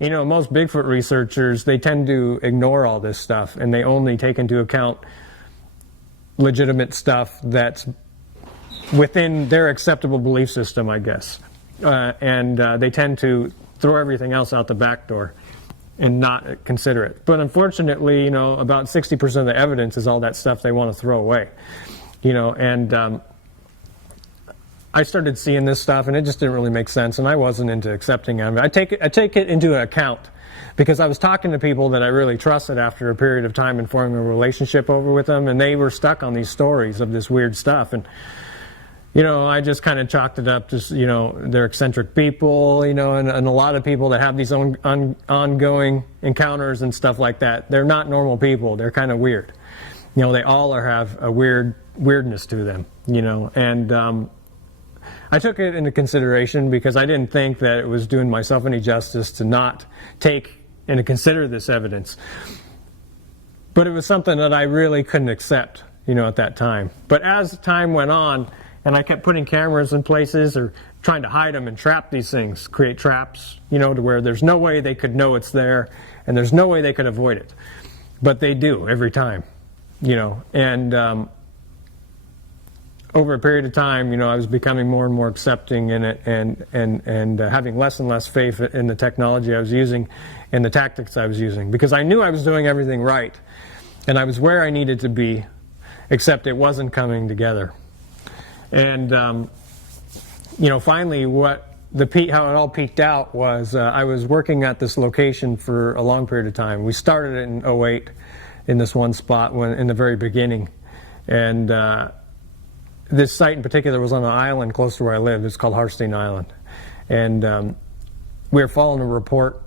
You know, most Bigfoot researchers, they tend to ignore all this stuff, and they only take into account legitimate stuff that's within their acceptable belief system, I guess. And they tend to throw everything else out the back door and not consider it. But unfortunately, you know, about 60% of the evidence is all that stuff they want to throw away. You know, and I started seeing this stuff, and it just didn't really make sense, and I wasn't into accepting it. I take it into account because I was talking to people that I really trusted after a period of time and forming a relationship over with them, and they were stuck on these stories of this weird stuff. And you know, I just kind of chalked it up to, you know, they're eccentric people, you know, and a lot of people that have these ongoing encounters and stuff like that, they're not normal people. They're kind of weird. You know, they all have a weirdness to them, you know, and I took it into consideration because I didn't think that it was doing myself any justice to not take and to consider this evidence. But it was something that I really couldn't accept, you know, at that time. But as time went on, and I kept putting cameras in places or trying to hide them and trap these things, create traps, you know, to where there's no way they could know it's there and there's no way they could avoid it. But they do every time, you know. And over a period of time, you know, I was becoming more and more accepting in it and having less and less faith in the technology I was using and the tactics I was using. Because I knew I was doing everything right and I was where I needed to be, except it wasn't coming together. And, you know, finally how it all peaked out was I was working at this location for a long period of time. We started it in 2008 in this one spot in the very beginning. And this site in particular was on an island close to where I lived. It's called Harstein Island. And we were following a report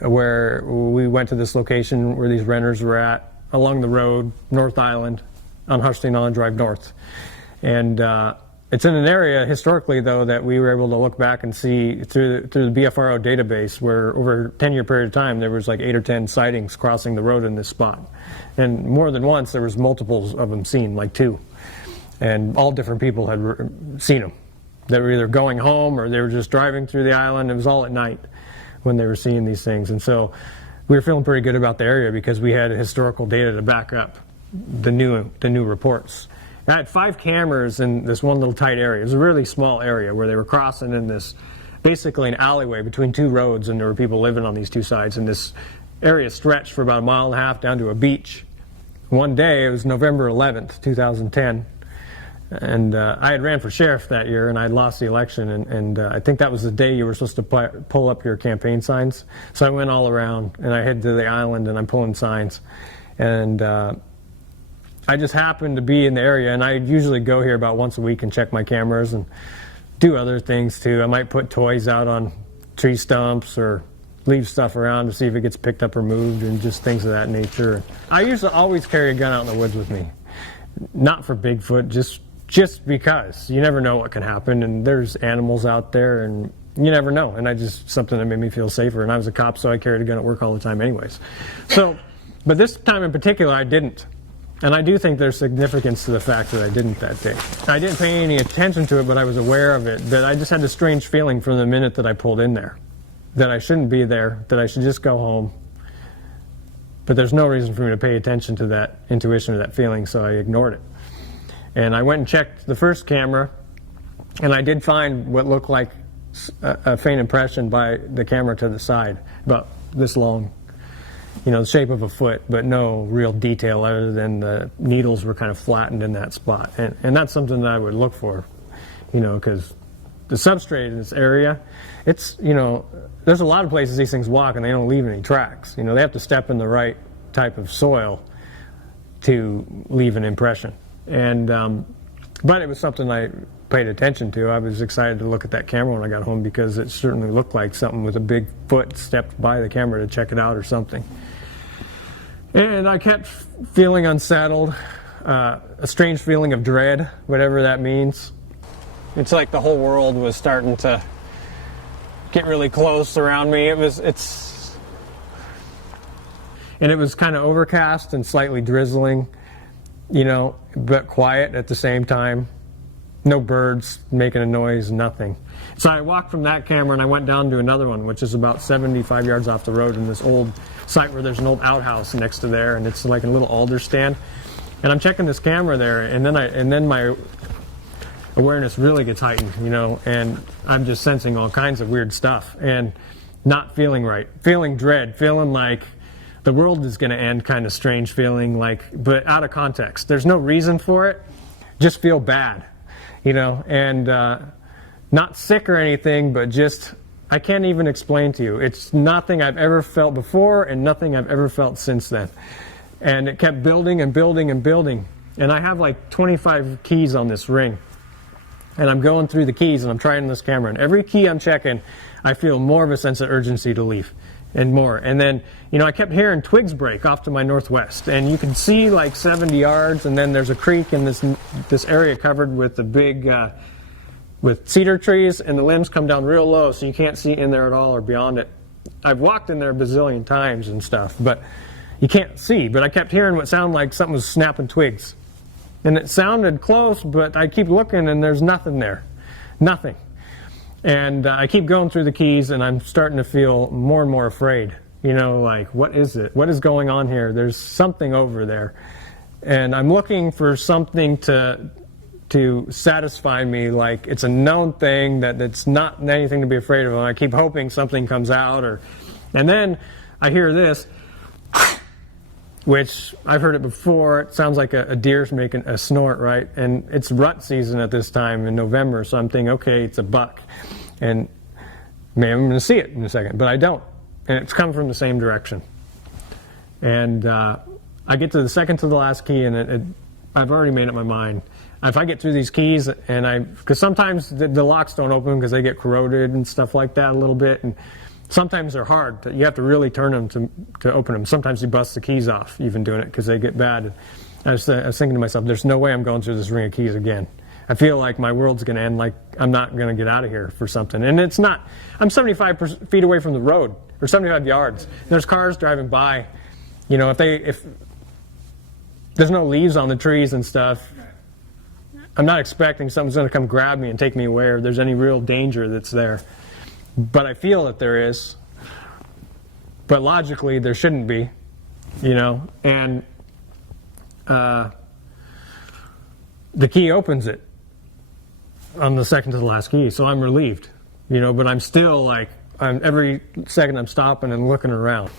where we went to this location where these renters were at along the road, North Island, on Harstein Island Drive North. And it's in an area historically, though, that we were able to look back and see through the BFRO database where over a 10-year period of time there was like 8 or 10 sightings crossing the road in this spot. And more than once there was multiples of them seen, like 2. And all different people had seen them. They were either going home or they were just driving through the island. It was all at night when they were seeing these things. And so we were feeling pretty good about the area because we had historical data to back up the new reports. I had 5 cameras in this one little tight area. It was a really small area where they were crossing in this, basically an alleyway between 2 roads, and there were people living on these 2 sides. And this area stretched for about 1.5 miles down to a beach. One day, it was November 11th, 2010, and I had ran for sheriff that year, and I had lost the election, and I think that was the day you were supposed to pull up your campaign signs. So I went all around, and I head to the island, and I'm pulling signs. And I just happened to be in the area, and I usually go here about once a week and check my cameras and do other things too. I might put toys out on tree stumps or leave stuff around to see if it gets picked up or moved and just things of that nature. I usually always carry a gun out in the woods with me. Not for Bigfoot, just because. You never know what can happen, and there's animals out there, and you never know. And something that made me feel safer. And I was a cop, so I carried a gun at work all the time anyways. So, but this time in particular, I didn't. And I do think there's significance to the fact that I didn't that day. I didn't pay any attention to it, but I was aware of it, that I just had this strange feeling from the minute that I pulled in there, that I shouldn't be there, that I should just go home. But there's no reason for me to pay attention to that intuition or that feeling, so I ignored it. And I went and checked the first camera, and I did find what looked like a faint impression by the camera to the side, about this long. You know, the shape of a foot, but no real detail other than the needles were kind of flattened in that spot. And that's something that I would look for, you know, because the substrate in this area, it's, you know, there's a lot of places these things walk and they don't leave any tracks. You know, they have to step in the right type of soil to leave an impression. And, but it was something I paid attention to. I was excited to look at that camera when I got home because it certainly looked like something with a big foot stepped by the camera to check it out or something. And I kept feeling unsettled, a strange feeling of dread, whatever that means. It's like the whole world was starting to get really close around me. And it was kind of overcast and slightly drizzling, you know, but quiet at the same time. No birds making a noise, nothing. So I walked from that camera and I went down to another one, which is about 75 yards off the road in this old site where there's an old outhouse next to there, and it's like a little alder stand. And I'm checking this camera there, and then my awareness really gets heightened, you know, and I'm just sensing all kinds of weird stuff and not feeling right, feeling dread, feeling like the world is going to end, kind of strange feeling, like, but out of context. There's no reason for it. Just feel bad, you know, and not sick or anything, but just, I can't even explain to you. It's nothing I've ever felt before and nothing I've ever felt since then. And it kept building and building and building. And I have like 25 keys on this ring. And I'm going through the keys and I'm trying this camera. And every key I'm checking, I feel more of a sense of urgency to leave. And more. And then, you know, I kept hearing twigs break off to my northwest. And you can see like 70 yards, and then there's a creek in this area covered with the big, with cedar trees, and the limbs come down real low, so you can't see in there at all or beyond it. I've walked in there a bazillion times and stuff, but you can't see. But I kept hearing what sounded like something was snapping twigs. And it sounded close, but I keep looking and there's nothing there. Nothing. And I keep going through the keys, and I'm starting to feel more and more afraid. You know, like, what is it? What is going on here? There's something over there. And I'm looking for something to satisfy me, like it's a known thing, that it's not anything to be afraid of. And I keep hoping something comes out. And then I hear this, which I've heard it before. It sounds like a deer's making a snort, right? And it's rut season at this time in November, so I'm thinking, okay, it's a buck. And maybe I'm going to see it in a second, but I don't. And it's coming from the same direction. And I get to the second to the last key, and I've already made up my mind. If I get through these keys, and because sometimes the locks don't open because they get corroded and stuff like that a little bit, and sometimes they're hard. You have to really turn them to open them. Sometimes you bust the keys off even doing it because they get bad. And I was thinking to myself, there's no way I'm going through this ring of keys again. I feel like my world's going to end, like I'm not going to get out of here for something. And it's not. I'm 75 feet away from the road, or 75 yards. There's cars driving by. You know, if there's no leaves on the trees and stuff, I'm not expecting someone's going to come grab me and take me away, or there's any real danger that's there. But I feel that there is. But logically, there shouldn't be, you know. And the key opens it on the second to the last key, so I'm relieved, you know. But I'm still like, every second I'm stopping and looking around.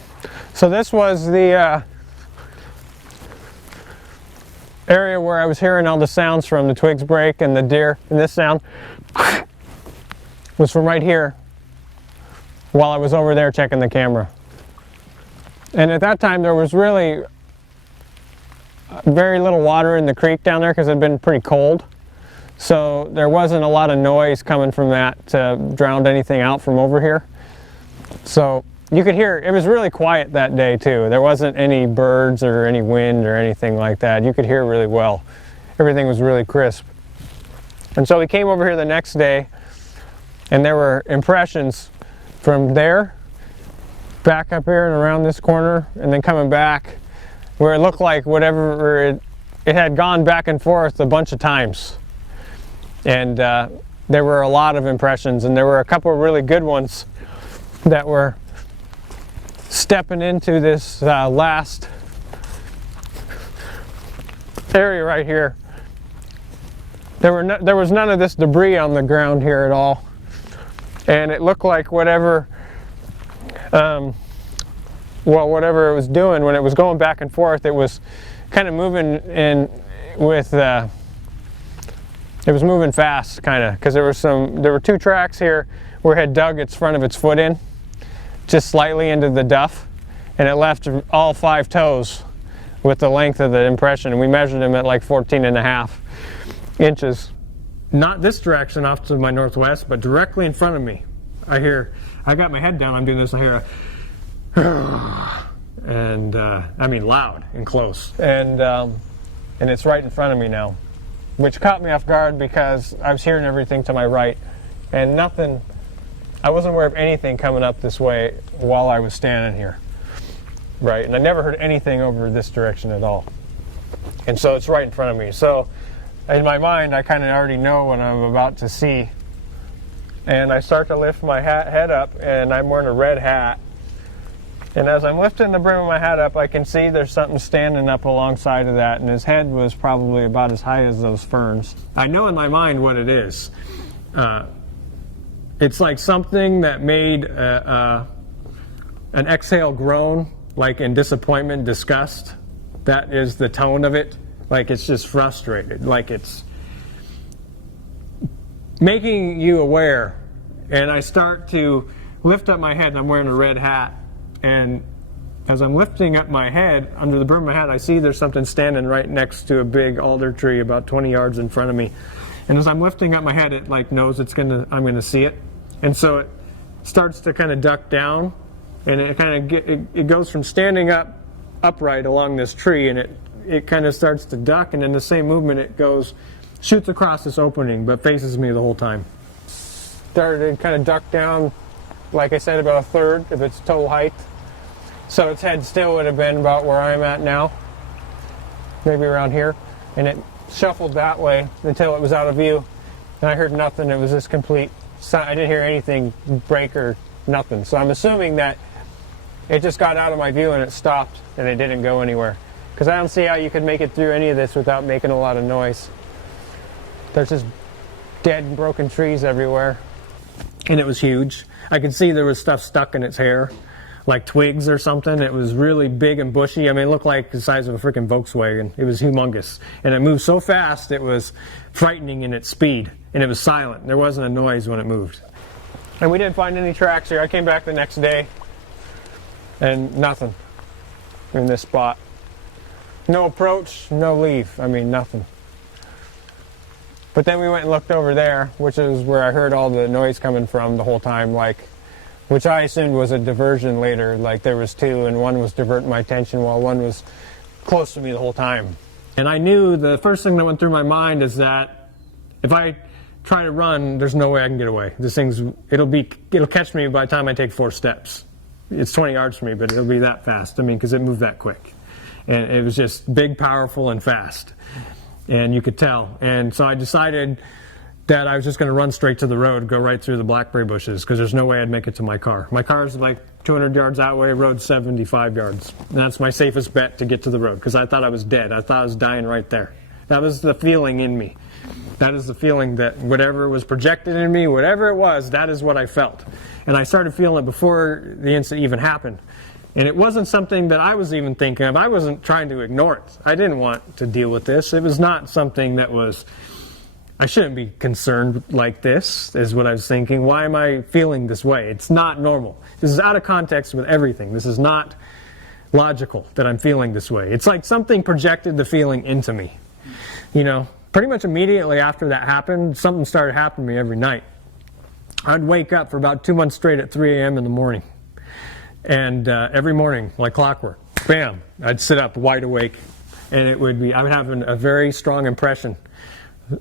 So this was the area where I was hearing all the sounds from, the twigs break and the deer, and this sound was from right here while I was over there checking the camera. And at that time there was really very little water in the creek down there because it had been pretty cold. So there wasn't a lot of noise coming from that to drown anything out from over here. So you could hear, it was really quiet that day too. There wasn't any birds or any wind or anything like that. You could hear really well. Everything was really crisp. And so we came over here the next day, and there were impressions from there, back up here and around this corner, and then coming back where it looked like whatever it had gone back and forth a bunch of times. And there were a lot of impressions, and there were a couple of really good ones that were stepping into this last area right here. There was none of this debris on the ground here at all, and it looked like whatever whatever it was doing when it was going back and forth, it was kind of moving in with it was moving fast, kind of, because there were two tracks here where it had dug its front of its foot in just slightly into the duff, and it left all 5 toes with the length of the impression, and we measured them at like 14.5 inches. Not this direction off to my northwest, but directly in front of me. I got my head down, I'm doing this, I hear and I mean loud and close. And it's right in front of me now, which caught me off guard because I was hearing everything to my right, and nothing, I wasn't aware of anything coming up this way while I was standing here, right? And I never heard anything over this direction at all. And so it's right in front of me. So in my mind, I kind of already know what I'm about to see. And I start to lift my head up, and I'm wearing a red hat. And as I'm lifting the brim of my hat up, I can see there's something standing up alongside of that, and his head was probably about as high as those ferns. I know in my mind what it is. It's like something that made an exhale groan, like in disappointment, disgust. That is the tone of it. Like it's just frustrated, like it's making you aware. And I start to lift up my head, and I'm wearing a red hat. And as I'm lifting up my head, under the brim of my hat, I see there's something standing right next to a big alder tree about 20 yards in front of me. And as I'm lifting up my head, it like knows I'm gonna see it. And so it starts to kind of duck down, and it goes from standing upright along this tree, and it kind of starts to duck, and in the same movement it shoots across this opening, but faces me the whole time. Started to kind of duck down, like I said, about a third of its total height. So its head still would have been about where I'm at now, maybe around here, and it shuffled that way until it was out of view, and I heard nothing. It was just complete. I didn't hear anything break or nothing. So I'm assuming that it just got out of my view and it stopped and it didn't go anywhere. Because I don't see how you could make it through any of this without making a lot of noise. There's just dead and broken trees everywhere. And it was huge. I could see there was stuff stuck in its hair, like twigs or something. It was really big and bushy. I mean, it looked like the size of a freaking Volkswagen. It was humongous. And it moved so fast, it was frightening in its speed. And it was silent. There wasn't a noise when it moved. And we didn't find any tracks here. I came back the next day, and nothing in this spot. No approach, no leave. I mean, nothing. But then we went and looked over there, which is where I heard all the noise coming from the whole time, which I assumed was a diversion later. Like there was two, and one was diverting my attention while one was close to me the whole time. And I knew the first thing that went through my mind is that if I try to run, there's no way I can get away. It'll catch me by the time I take 4 steps. It's 20 yards from me, but it'll be that fast. I mean, because it moved that quick. And it was just big, powerful, and fast. And you could tell. And so I decided that I was just going to run straight to the road, go right through the blackberry bushes, because there's no way I'd make it to my car. My car is like 200 yards that way, road 75 yards. And that's my safest bet to get to the road, because I thought I was dead. I thought I was dying right there. That was the feeling in me. That is the feeling that whatever was projected in me, whatever it was, that is what I felt. And I started feeling it before the incident even happened. And it wasn't something that I was even thinking of. I wasn't trying to ignore it. I didn't want to deal with this. It was not something that I shouldn't be concerned like this, is what I was thinking. Why am I feeling this way? It's not normal. This is out of context with everything. This is not logical that I'm feeling this way. It's like something projected the feeling into me. Pretty much immediately after that happened, something started happening to me every night. I'd wake up for about 2 months straight at 3 a.m. in the morning. And every morning, like clockwork, bam, I'd sit up wide awake. And I would have a very strong impression.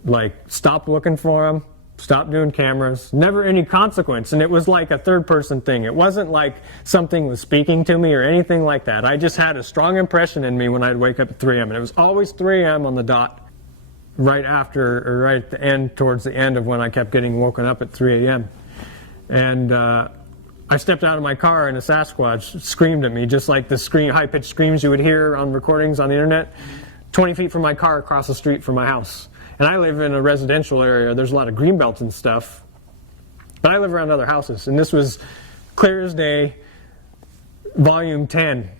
Like, stop looking for them, stop doing cameras, never any consequence. And it was like a third-person thing. It wasn't like something was speaking to me or anything like that. I just had a strong impression in me when I'd wake up at 3 a.m. And it was always 3 a.m. on the dot. Right at the end, towards the end of when I kept getting woken up at 3 a.m. And I stepped out of my car and a Sasquatch screamed at me, just like the high-pitched screams you would hear on recordings on the internet, 20 feet from my car across the street from my house. And I live in a residential area. There's a lot of greenbelts and stuff. But I live around other houses. And this was clear as day, volume 10,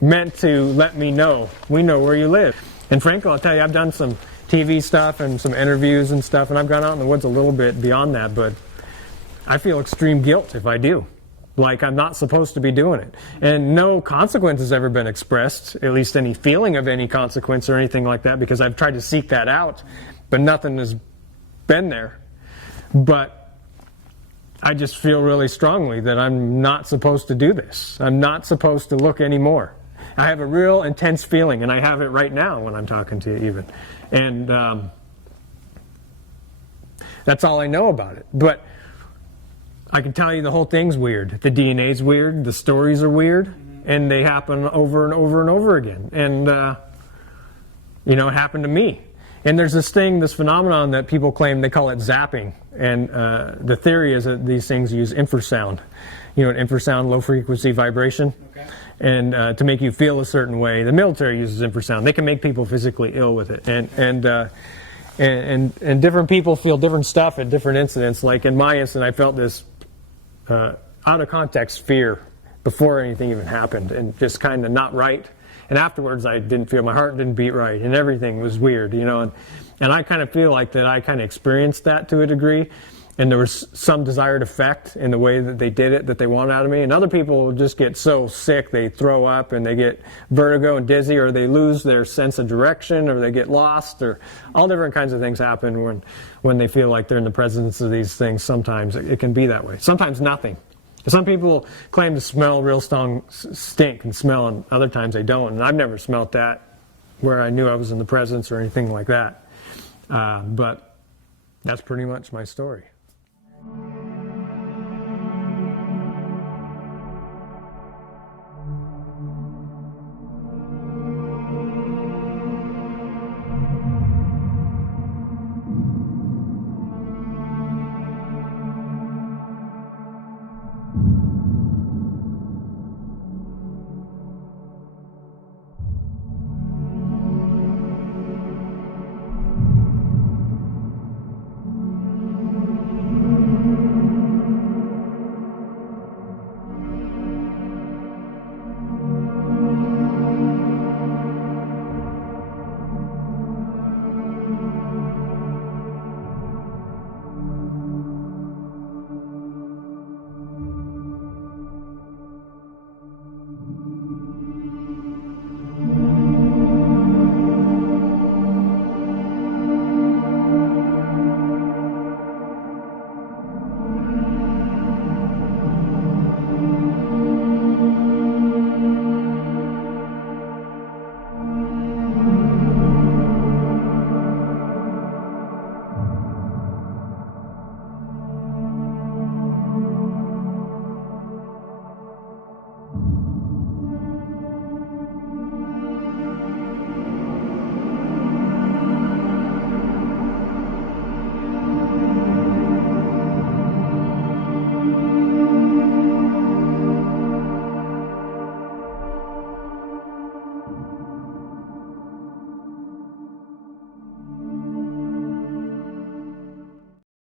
meant to let me know, we know where you live. And frankly, I'll tell you, I've done some TV stuff and some interviews and stuff, and I've gone out in the woods a little bit beyond that, but I feel extreme guilt if I do. Like I'm not supposed to be doing it. And no consequence has ever been expressed, at least any feeling of any consequence or anything like that, because I've tried to seek that out, but nothing has been there. But I just feel really strongly that I'm not supposed to do this. I'm not supposed to look anymore. I have a real intense feeling, and I have it right now when I'm talking to you even. And that's all I know about it. But I can tell you the whole thing's weird. The DNA's weird, the stories are weird, and they happen over and over and over again. And, it happened to me. And there's this phenomenon that people claim, they call it zapping. And the theory is that these things use infrasound. You know, infrasound, low frequency vibration. Okay. And to make you feel a certain way. The military uses infrasound. They can make people physically ill with it. And different people feel different stuff at different incidents. Like in my incident, I felt this out of context fear before anything even happened, and just kind of not right. And afterwards, I didn't feel, my heart didn't beat right, and everything was weird, you know. And I kind of feel like that I kind of experienced that to a degree, and there was some desired effect in the way that they did it that they wanted out of me. And other people just get so sick, they throw up, and they get vertigo and dizzy, or they lose their sense of direction, or they get lost, or all different kinds of things happen when they feel like they're in the presence of these things. Sometimes it can be that way. Sometimes nothing. Some people claim to smell real strong stink and smell, and other times they don't. And I've never smelt that where I knew I was in the presence or anything like that. But that's pretty much my story.